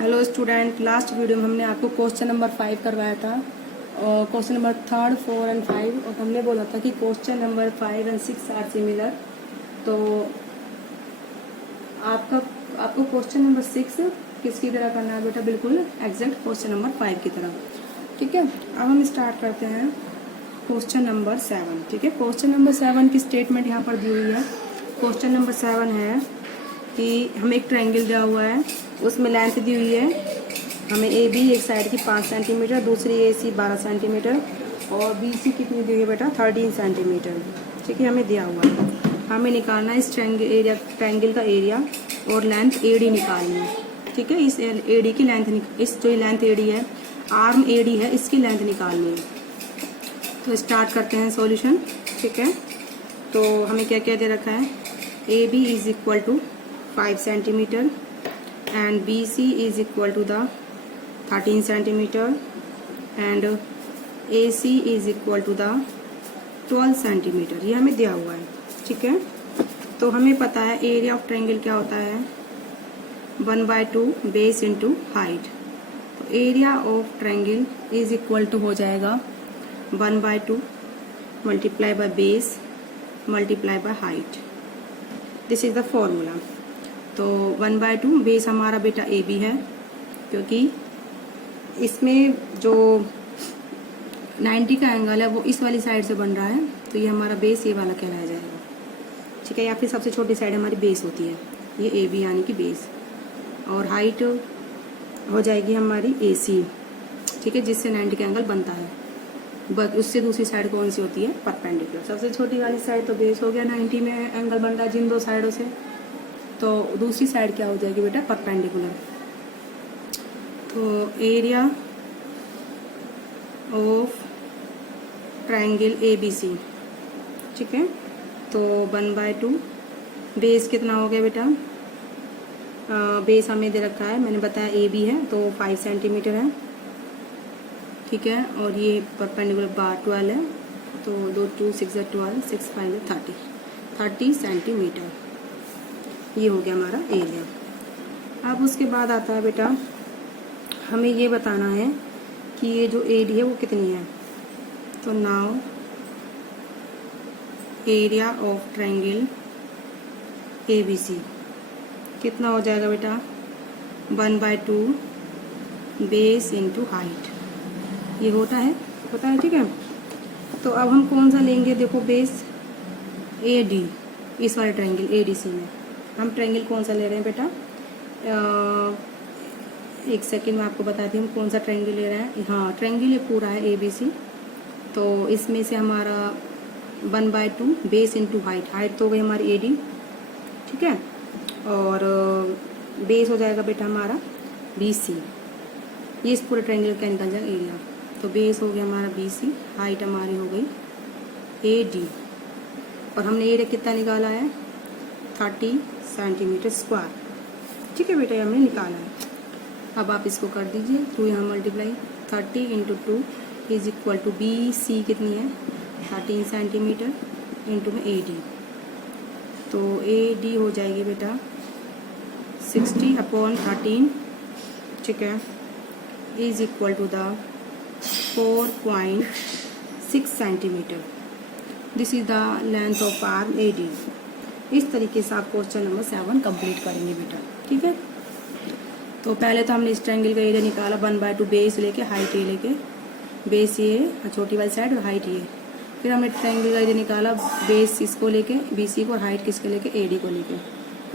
Hello student, last video में हमने आपको क्वेश्चन नंबर 5 करवाया था और क्वेश्चन नंबर 3, 4 एंड 5, और हमने बोला था कि question number 5 and 6 are similar. तो आपको क्वेश्चन नंबर 6 किसकी तरह करना है बेटा? बिल्कुल एग्जैक्ट क्वेश्चन नंबर 5 की तरह। ठीक है, अब हम स्टार्ट करते हैं क्वेश्चन नंबर 7। ठीक है, क्वेश्चन नंबर 7 की स्टेटमेंट यहाँ पर दी हुई है। क्वेश्चन नंबर 7 है कि हमें एक ट्रायंगल दिया हुआ है, उसमें लेंथ दी हुई है हमें ए बी एक साइड की 5 सेंटीमीटर, दूसरी ए सी 12 सेंटीमीटर और बी सी कितनी दी हुई है बेटा? 13 सेंटीमीटर। ठीक है, हमें दिया हुआ है, हमें निकालना है इस ट्रायंगल का एरिया और लेंथ ए डी निकालनी है। ठीक है, इस ए डी की लेंथ, इस जो लेंथ ए डी है, आर्म ए डी है, इसकी लेंथ निकालनी है। तो स्टार्ट करते हैं सॉल्यूशन। ठीक है, तो हमें क्या क्या दे रखा है? A B is equal to 5 centimetre and BC is equal to the 13 centimeter and AC is equal to the 12 centimeter। ये हमें दिया हुआ है। ठीक है, तो हमें पता है एरिया ऑफ ट्रायंगल क्या होता है? 1/2 बेस इंटू हाइट। तो area of triangle is equal to हो जाएगा 1/2 multiply by base multiply by height. This is the formula. तो 1/2 बेस हमारा बेटा ए बी है, क्योंकि इसमें जो 90 का एंगल है वो इस वाली साइड से बन रहा है, तो ये हमारा बेस ए वाला कहलाया जाएगा। ठीक है, या फिर सबसे छोटी साइड हमारी बेस होती है, ये ए बी यानी कि बेस। और हाइट हो जाएगी हमारी ए सी। ठीक है, जिससे 90 का एंगल बनता है। बस उससे दूसरी साइड कौन सी होती है? परपेंडिकुलर। सबसे छोटी वाली साइड तो बेस हो गया, 90 में एंगल बन रहा है जिन दो साइडों से, तो दूसरी साइड क्या हो जाएगी बेटा? परपेंडिकुलर। तो area of triangle A B C. ठीक है, तो 1/2 बेस कितना हो गया बेटा? बेस हमें दे रखा है, मैंने बताया ए बी है तो 5 सेंटीमीटर है। ठीक है, और ये परपेंडिकुलर बार 12 है, तो 2 2 6 12 6 5 30 सेंटीमीटर। ये हो गया हमारा एरिया। अब उसके बाद आता है बेटा, हमें ये बताना है कि ये जो ए डी है वो कितनी है। तो now area of triangle A B C कितना हो जाएगा बेटा? 1/2 बेस इंटू हाइट। ये होता है। ठीक है, तो अब हम कौन सा लेंगे? देखो, बेस ए डी, इस वाले ट्रायंगल ए डी सी में हम ट्रायंगल कौन सा ले रहे हैं बेटा? एक सेकंड में आपको बताती हूँ हम कौन सा ट्रायंगल ले रहे हैं। हाँ, ट्रायंगल ये पूरा है ए बी सी, तो इसमें से हमारा 1/2 बेस इंटू हाइट। हाइट तो हो गई हमारी ए डी। ठीक है, और बेस हो जाएगा बेटा हमारा बी सी। ये इस पूरे ट्रायंगल का निकल जाएगा एरिया। तो बेस हो गया हमारा बी सी, हाइट हमारी हो गई ए डी, और हमने एरिया कितना निकाला है? 30 सेंटीमीटर स्क्वायर। ठीक है बेटा, ये हमने निकाला है। अब आप इसको कर दीजिए, 2 यहाँ multiply 30 into 2 is equal to B C कितनी है? 13 सेंटीमीटर इंटू में ए डी। तो ए डी हो जाएगी बेटा 60/13। ठीक है, is equal to the 4.6 centimetre. This is the length of arm A D. इस तरीके से आप क्वेश्चन नंबर 7 कंप्लीट करेंगे बेटा। ठीक है, तो पहले तो हमने इस ट्रायंगल का एरिया निकाला 1/2 बेस लेके हाइट ए लेके, बेस ये छोटी वाली साइड और हाइट ये। फिर हमने ट्रायंगल का एरिया निकाला बेस इसको लेके बी सी को, और हाइट किसके लेके? ए डी को लेके।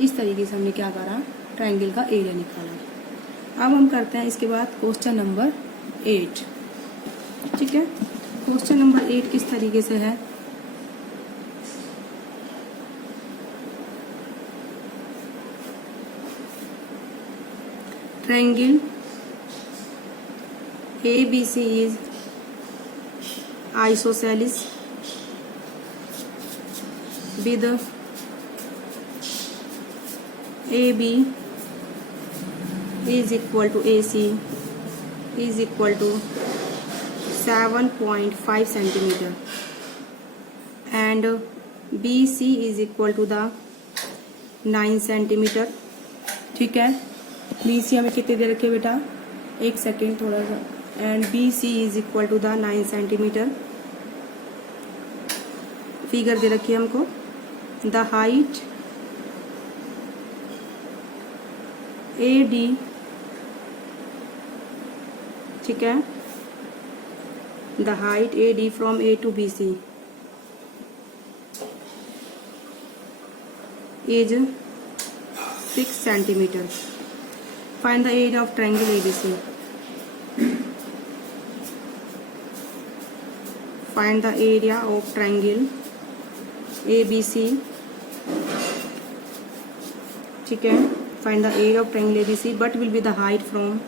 इस तरीके से हमने क्या करा? ट्रायंगल का एरिया निकाला। अब हम करते हैं इसके बाद क्वेश्चन नंबर 8। ठीक है, क्वेश्चन नंबर 8 किस तरीके से है? Triangle ABC is isosceles with AB is equal to AC is equal to 7.5 centimeter and BC is equal to the 9 centimetre. ठीक है, बी सी हमें कितने दे रखे बेटा, एक सेकेंड थोड़ा सा, and B C is equal to the 9 centimeter. Figure दे रखी है हमको, द हाइट ए डी, ठीक है, the height A D from A to B C is 6 centimeter. Find the area of triangle ABC. Find the area of triangle ABC. ठीक है, find the area of triangle ABC. What will be the height from?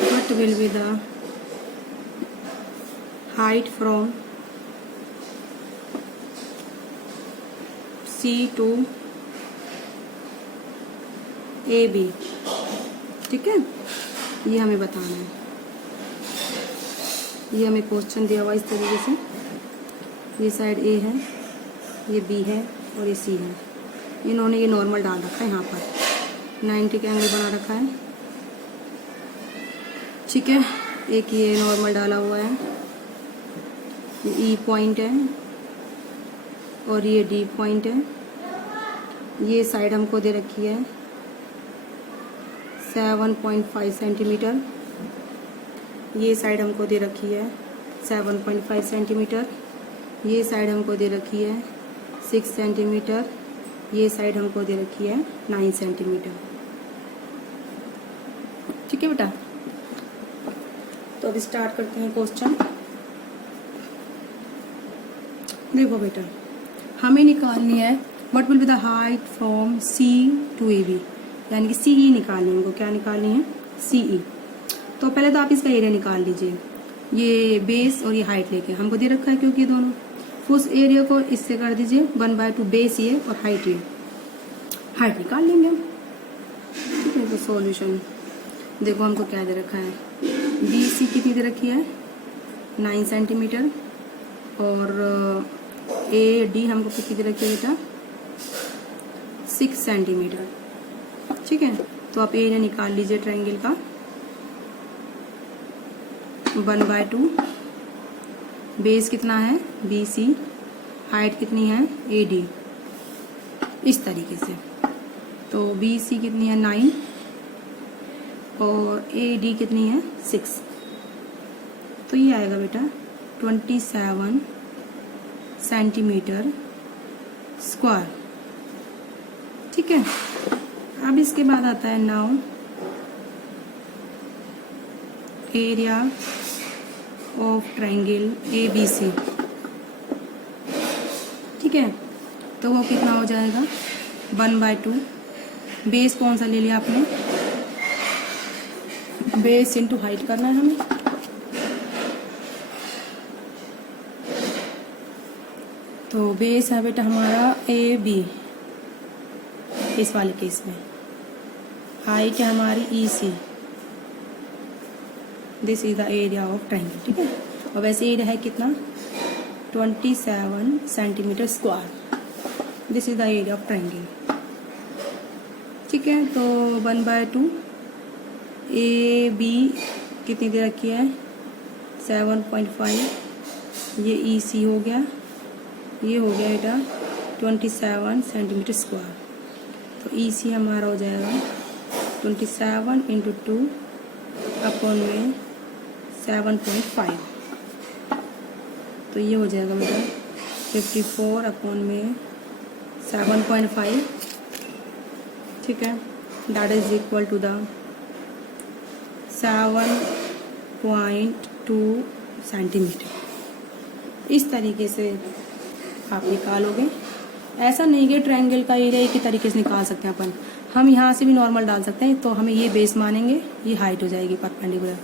What will be the height from C to AB? ठीक है, ये हमें बताना है। ये हमें क्वेश्चन दिया हुआ इस तरीके से, ये साइड A है, ये B है और ये C है। इन्होंने ये नॉर्मल डाल रखा है, यहाँ पर 90 का एंगल बना रखा है, ठीक है। एक ये नॉर्मल डाला हुआ है, ये E पॉइंट है और ये D पॉइंट है। ये साइड हमको दे रखी है 7.5 सेंटीमीटर। ये साइड हमको दे रखी है 7.5 सेंटीमीटर। ये साइड हमको दे रखी है 6 सेंटीमीटर। ये साइड हमको दे रखी है 9 सेंटीमीटर। ठीक है बेटा, तो अब स्टार्ट करते हैं क्वेश्चन। देखो बेटा, हमें निकालनी है what will be the height from C to A B, यानी कि सी ई निकालनी है हमको। क्या निकालनी है? सी ई। तो पहले तो आप इसका एरिया निकाल लीजिए, ये बेस और ये हाइट लेके हमको दे रखा है, क्योंकि दोनों उस एरिया को इससे कर दीजिए 1/2, बेस ये और हाइट ये, हाइट निकाल लेंगे हम। ठीक है, तो सॉल्यूशन देखो हमको क्या दे रखा है, बी सी कितनी दे रखी है 9 सेंटीमीटर और ए डी हमको कितनी दे रखी है बेटा 6 सेंटीमीटर। ठीक है, तो आप एरिया निकाल लीजिए ट्रायंगल का 1/2, बेस कितना है बी सी, हाइट कितनी है ए डी, इस तरीके से। तो बी सी कितनी है 9 और ए डी कितनी है 6, तो ये आएगा बेटा 27 सेंटीमीटर स्क्वायर। ठीक है, अब इसके बाद आता है now area of triangle A B C. ठीक है, तो वो कितना हो जाएगा 1/2, बेस कौन सा ले लिया आपने, बेस इंटू हाइट करना है हमें। तो बेस है बेटा हमारा ए बी इस वाले केस में, हाइट है हमारी E C, this is the area of triangle. ठीक है, और वैसे एरिया है कितना 27 centimeter square, this is the area of triangle. ठीक है, तो 1/2, ए बी कितनी दे रखी है 7.5, ये ई सी हो गया, ये हो गया बेटा 27 सेंटीमीटर स्क्वायर। तो ई सी हमारा हो जाएगा 27 × 2 अपॉन में 7.5, तो ये हो जाएगा बेटा 54 अपॉन में 7.5। ठीक है, that is equal to the 7.2 centimetre. इस तरीके से आप निकालोगे। ऐसा नहीं कि ट्रायंगल का एरिया एक ही तरीके से निकाल सकते हैं अपन, हम यहाँ से भी नॉर्मल डाल सकते हैं। तो हमें ये बेस मानेंगे, ये हाइट हो जाएगी परपेंडिकुलर।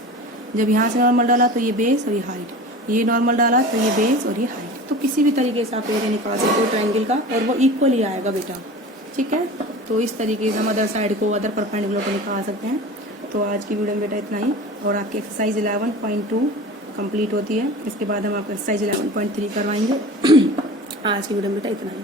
जब यहाँ से नॉर्मल डाला तो ये बेस और ये हाइट, ये नॉर्मल डाला तो ये बेस और ये हाइट। तो किसी भी तरीके से आप एरिया निकाल सकते हो ट्रायंगल का, और वो इक्वली आएगा बेटा। ठीक है, तो इस तरीके से हम अदर साइड को, अदर परपेंडिकुलर को निकाल सकते हैं। तो आज की वीडियो में बेटा इतना ही, और आपकी एक्सरसाइज 11.2 कंप्लीट होती है। इसके बाद हम आपको एक्सरसाइज 11.3 करवाएंगे। आज की वीडियो में बेटा इतना ही।